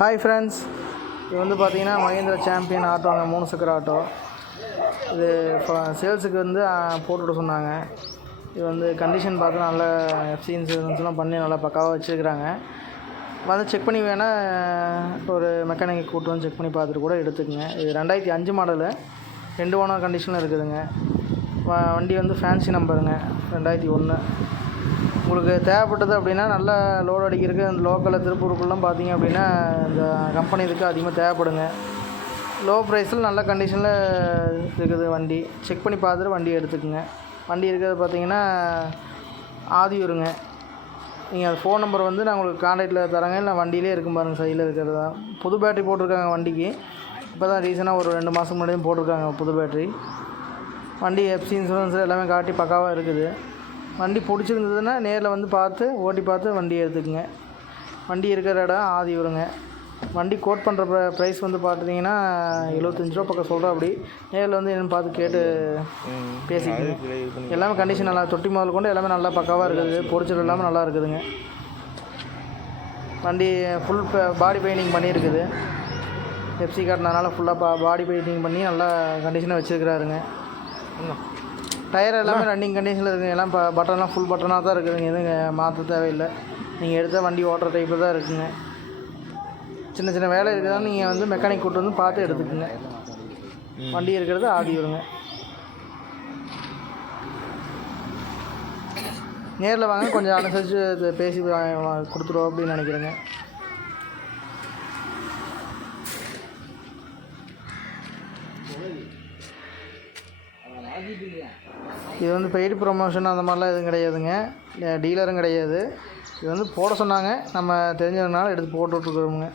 Hi friends, இது வந்து பார்த்தீங்கன்னா மகேந்திரா சாம்பியன் ஆட்டோங்க, 3 சக்கர ஆட்டோ. இது சேல்ஸுக்கு வந்து போட்டுவிட சொன்னாங்க. இது வந்து கண்டிஷன் பார்த்து நல்ல எஃப்சி இன்சூரன்ஸ்லாம் பண்ணி நல்லா பக்காவாக வச்சுருக்குறாங்க. வந்து செக் பண்ணி வேணால் ஒரு மெக்கானிக்கை கூப்பிட்டு வந்து செக் பண்ணி பார்த்துட்டு கூட எடுத்துக்கங்க. இது 2005 மாடலு, 2 ஓனர் கண்டிஷனில் இருக்குதுங்க. வண்டி வந்து ஃபேன்சி நம்பருங்க, 2001. உங்களுக்கு தேவைப்பட்டது அப்படின்னா நல்லா லோடு அடிக்கிறதுக்கு அந்த லோக்கலில் திருப்பூருக்குள்ளலாம் பார்த்தீங்க அப்படின்னா இந்த கம்பெனி இதுக்கு அதிகமாக தேவைப்படுங்க. லோ ப்ரைஸில் நல்ல கண்டிஷனில் இருக்குது வண்டி. செக் பண்ணி பார்த்துட்டு வண்டி எடுத்துக்கோங்க. வண்டி இருக்கிறது பார்த்தீங்கன்னா ஆதியூருங்க. நீங்கள் அது ஃபோன் நம்பர் வந்து நான் உங்களுக்கு கான்டாக்டில் தரேங்க, இல்லை வண்டியிலே இருக்கும் பாருங்கள், சைடில் இருக்கிறதா. புது பேட்ரி போட்டிருக்காங்க வண்டிக்கு. இப்போ தான் ரீசனாக ஒரு 2 மாதம் முன்னாடி போட்டிருக்காங்க புது பேட்ரி. வண்டி எஃப்சி இன்சூரன்ஸ் எல்லாமே காட்டி பக்காவாக இருக்குது. வண்டி பிடிச்சிருந்ததுன்னா நேரில் வந்து பார்த்து ஓட்டி பார்த்து வண்டி எடுத்துக்கங்க. வண்டி இருக்கிற இடம் ஆதியூருங்க. வண்டி கோட் பண்ணுற ப்ரைஸ் வந்து பார்த்திங்கன்னா 75 ரூபா பக்கம் சொல்கிறோம். அப்படி நேரில் வந்து என்னென்னு பார்த்து கேட்டு பேசிக்கங்க. எல்லாமே கண்டிஷன் நல்லா, தொட்டி முதல் கொண்டு எல்லாமே நல்லா பக்காவாக இருக்குது. பொடிச்சல் இல்லாமல் நல்லா இருக்குதுங்க. வண்டி ஃபுல் பாடி பெயிண்டிங் பண்ணியிருக்குது. எஃப்சி காட்டினதுனால ஃபுல்லாக பாடி பெயிண்டிங் பண்ணி நல்லா கண்டிஷனாக வச்சுருக்கிறாருங்க. டயர் எல்லாமே ரன்னிங் கண்டிஷனில் இருக்குங்க. எல்லாம் பட்டன்லாம் ஃபுல் பட்டனாக தான் இருக்குதுங்க. எதுவும் மாற்ற தேவையில்லை. நீங்கள் எடுத்த வண்டி ஓட்டுற டைப்பில் தான் இருக்குதுங்க. சின்ன சின்ன வேலை இருக்குதான் நீங்கள் வந்து மெக்கானிக் கூப்பிட்டு வந்து பார்த்து எடுத்துக்கோங்க. வண்டி இருக்கிறது ஆதியூருங்க. நேரில் வாங்க, கொஞ்சம் அனுசரித்து பேசி கொடுத்துருவோம் அப்படின்னு நினைக்கிறேங்க. இது வந்து பெய்டு ப்ரொமோஷன் அந்த மாதிரிலாம் எதுவும் கிடையாதுங்க. டீலரும் கிடையாது. இது வந்து போட சொன்னாங்க, நம்ம தெரிஞ்சதுனால எடுத்து போட்டுட்ருக்குறோமுங்க.